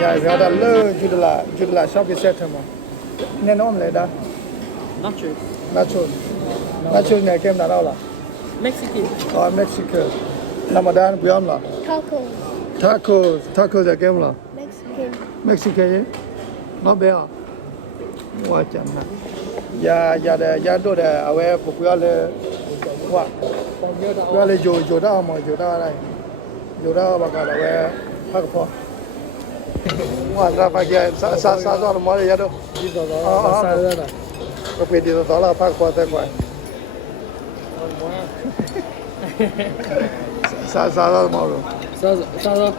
nhà về đó lơ chút là shop cái set mà nên nó lại đó Nacho. nacho này kem nào đâu là Mexican. Mexico Ramadan beyond là taco là kem là Mexican nó bé à quá chán nè ya đồ đấy à vậy phục vụ là quá vậy là dù đó mà dù đó đây dù đó bao cái là vậy phát phô quá ra phải cái sa đó là mới ya đâu có phải đi đó là phát phô thế quá sa đó mà rồi Sa đó.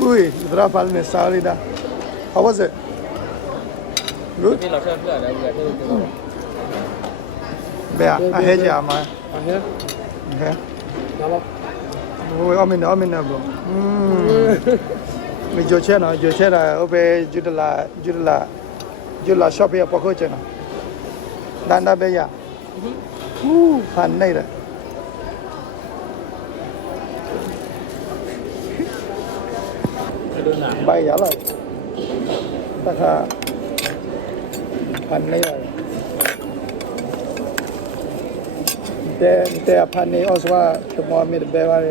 ui ra phải nên sa đi đã how was it good Cái lẩu xe là vậy thôi. bé à hết giờ mà Hết. hết Đó. ôi ôm mình nè bro mình chơi chơi là ở bên chút là shop here bao chơi nào đàn đàn bây giờ fan này đấy bay giá rồi tất cả fan này rồi để fan này oswa cái món mình bé vào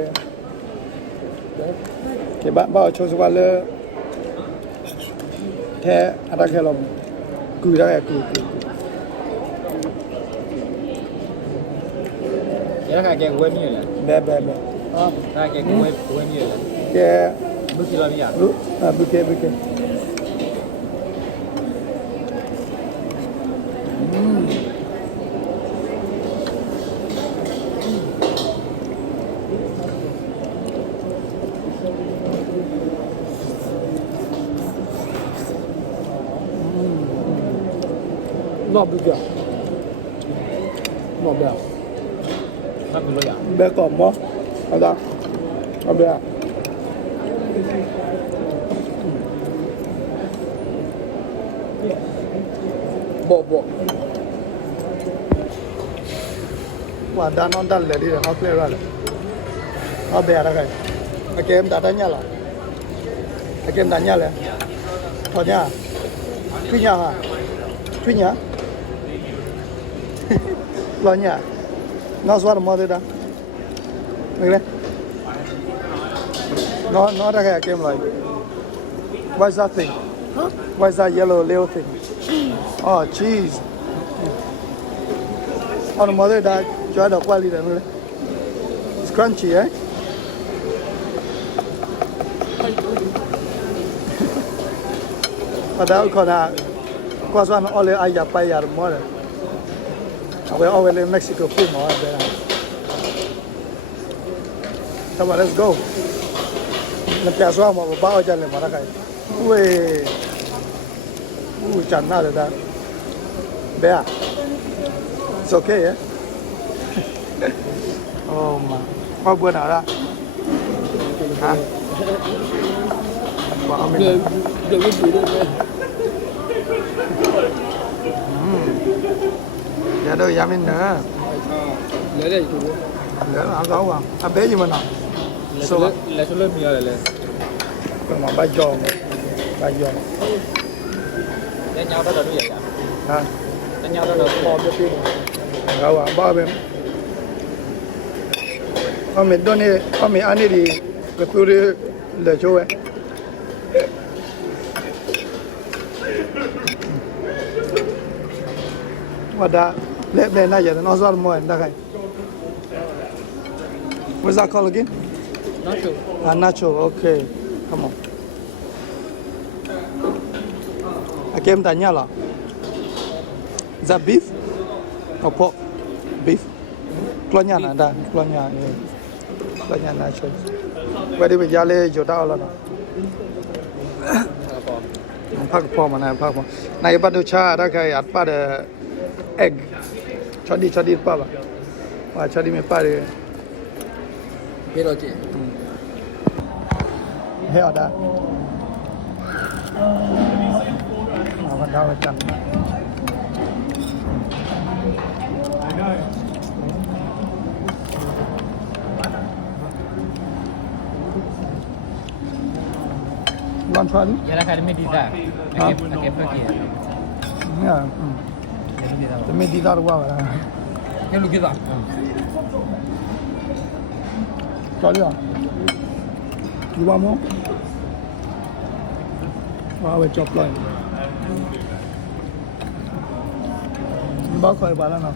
cái bạn bảo cho số là thế ada cái lòng cùi ra cùi Cái này cái quên nhiều là. bé Cái quên nhiều là. cái Bữa kia là bây giờ. buke Not big. Not bad. Not good ya. bé còn mó ở đó ở bé Bộ. và đàn non đàn lại đi nó clear ra nó bé ra cái em đã đánh nhá cái em đánh nhá là thôi nhá thuy nhá lo nhá nó xóa được mơ đấy đó được đấy nó ra cái em lại what's that thing what's that yellow little thing oh cheese on mother đã cho được qua đi rồi đấy it's crunchy eh và đã còn là qua xoan ole ai ya bay ya more we over in Mexico food more there come on let's go na pya xoa mà bao giờ lại mà ra cái ui chẳng nào được đó bé à it's okay eh oh mà có bữa nào đó hả wow mình Đừng có gì đâu. dạ đâu dạ mình nữa Lấy đây chú. nữa là có không à bé gì mà nào Lấy số lớp nhiều là. còn mà ba giòn Đánh nhau đó là như vậy à? hả Đánh nhau đó là bò cho pin. rồi à ba bên mình đôi này mình ăn đi cái phụ đi để cho ấy và đã lẹp lên này giờ nó ra mồi đã cái what's that called again Nacho. nacho okay come on kem tanya là is that beef or pork beef klonya nè đã klonya nacho vậy thì bây giờ lấy chỗ đâu là nó phát phô mà này phát phô này bắt đầu cha đã cái ăn bắt egg cho đi pa ba và cho đi mình pa đi Biết rồi chị. heo đã mà vẫn đau chân contrary. Ya la carne medida. ¿A qué prefiere? Yeah. The medida wa ba. ¿Qué lo queda? Sorry. You want more? Wow, chop line. Ba khoi ba la na.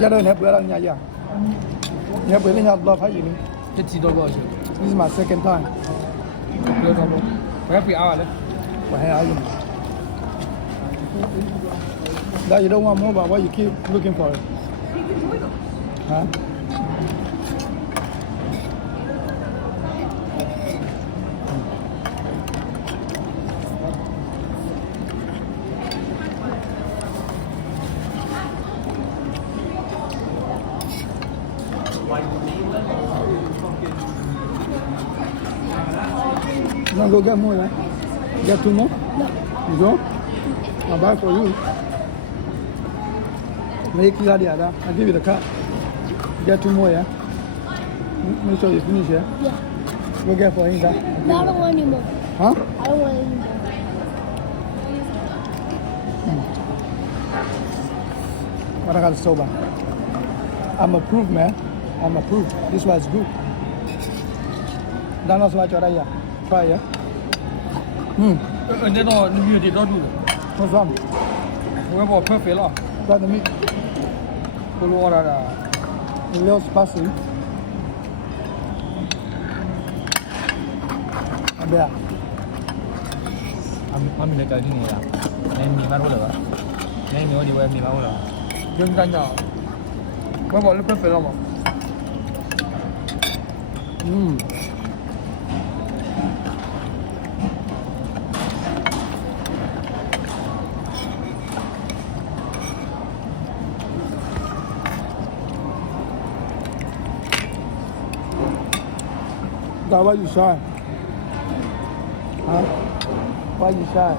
Nhà đây nè bữa là nhà gì? Nhà bữa là nhà lo phải gì? Cái gì đó bao nhiêu? This is my second time. Lo đó bao? Phải bị áo đấy. Why are you? That you don't want more, but why you keep looking for it? Huh? You want to go get more, right? Get two more? No. You go? I'll buy for you. Make you the other. I'll give you the card. Get two more, yeah? Make sure you finish, yeah? Yeah. Go get for him, that. No, I don't want any more. Huh? I don't want any more. What I got is sober. I'm approved, man. I'm approved. This was good. That was what you're right here. Try, yeah? Anh đó nhiều thì đó đủ. What's wrong? Tôi bỏ perfect rồi. Try the meat. Tôi lo ra là A little spicy. Yeah. anh mình cái này là em mì ăn rồi. Em mì đi về mì ăn rồi. Dân gian nhỏ. Tôi bỏ lên perfect rồi mà. That why you shy? Huh? Why you shy?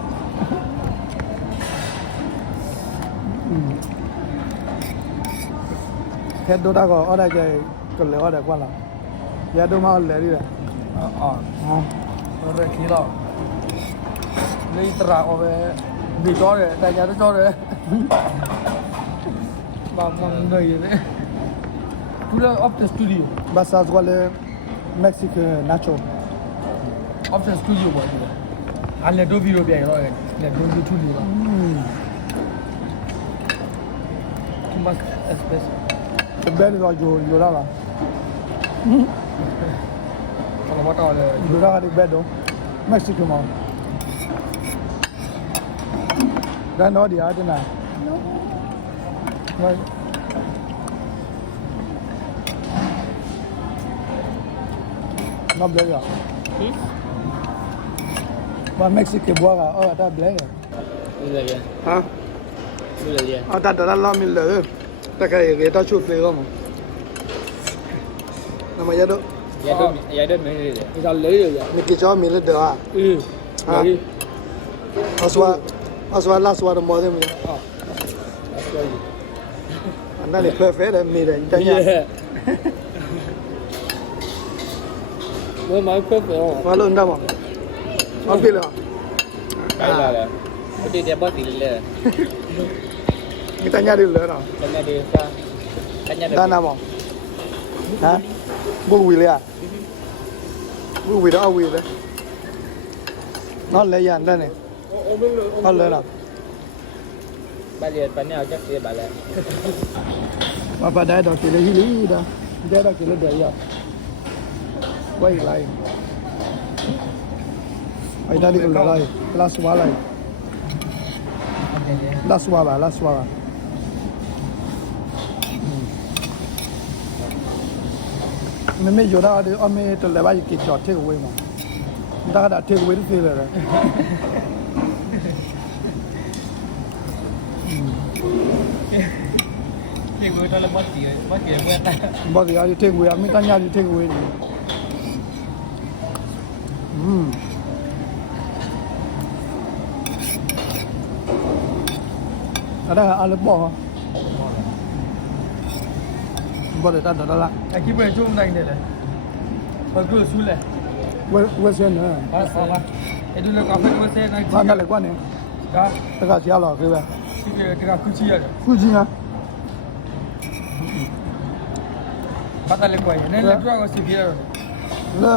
Head do that go. Other guy can let other one. Yeah, do my let it. Rồi khí đó. Lấy trả về bị cho rồi, đại nhà nó cho rồi. Bằng người đấy. Tú là off the studio. Basas wale Mexican nacho. Off the studio mà. Anh là đôi video biển rồi, là đôi YouTube rồi. Too much espresso. The bed is all you lava. Còn bắt đầu là You lava the bed though. Mexican mom. Then all the other night. No. Right. Not black. But Mexican boy, oh, that black. như là gì? Hả? Như là gì? Ta đó là lo mình lỡ. Ta cái ta chụp về không? Nó mà giờ đó. Dạ đơn mấy gì vậy? Giờ lấy được vậy? Mình kia cho mình lên được à? Hả? Aswa last one more than me. And then it's perfect and me then. Yeah. Mới mới cướp phải không? Mà luôn đâu mà. Không biết rồi. Cái là cái đi đẹp bớt thì lên. Người ta nhà đi lỡ rồi. Cái nhà đi sao? Cái nhà Đa nào mà. Hả? Buông quỳ à? Buông quỳ đó quỳ đấy. Nó lấy dàn đây này. Nó lấy nào. Bà liền bà nào chắc thì bà lại. Mà bà đại đó thì lấy lý đó. Đại đó thì lấy đầy rồi. Quay lại. Ai đã đi cùng lại. Last one lại. Last one bà, last one. Mình mới vô đó, ông ấy từ lại bao nhiêu chọt take away mà. Người ta đã take away thì rồi. Thì người ta là mất tiền quen ta. Bao giờ đi take away, mình ta nhà đi take away. Ada ala po. Boleh tak ada lah. Lagi boleh jom lain dia lah. Bagus sulit. Wesen ni. Apa? Itu le kafe wesen nak. Mana le kuan ni? Dah. Dekat siapa ke? Sikit tengah kunci ada. Kucing ah. Kata le kuai. Ni le dua kau sikit. Le.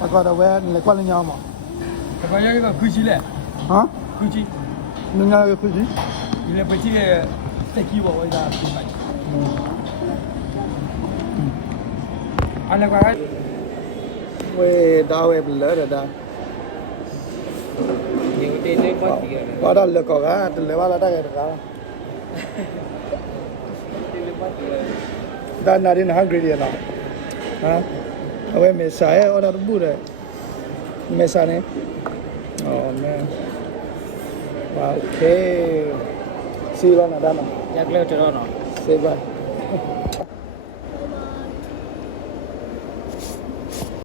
Aku ada le kuan ni nyama. Kau yang itu kunci le. Ha? Kunci. Dengar ke kucing? Ini peci ke teki bawa dah simpan. Anak kau ada. Weh, dah weh belah dah. Yang itu le buat dia. Kau dah le kau kan? Lepas dah ke dekat. Dah narin hungry dia lah. Ha? Awak mesa orang tu dah. Mesa ni. Oh man. Wow, okay. See you on that. Yang le cerita no. Say bye.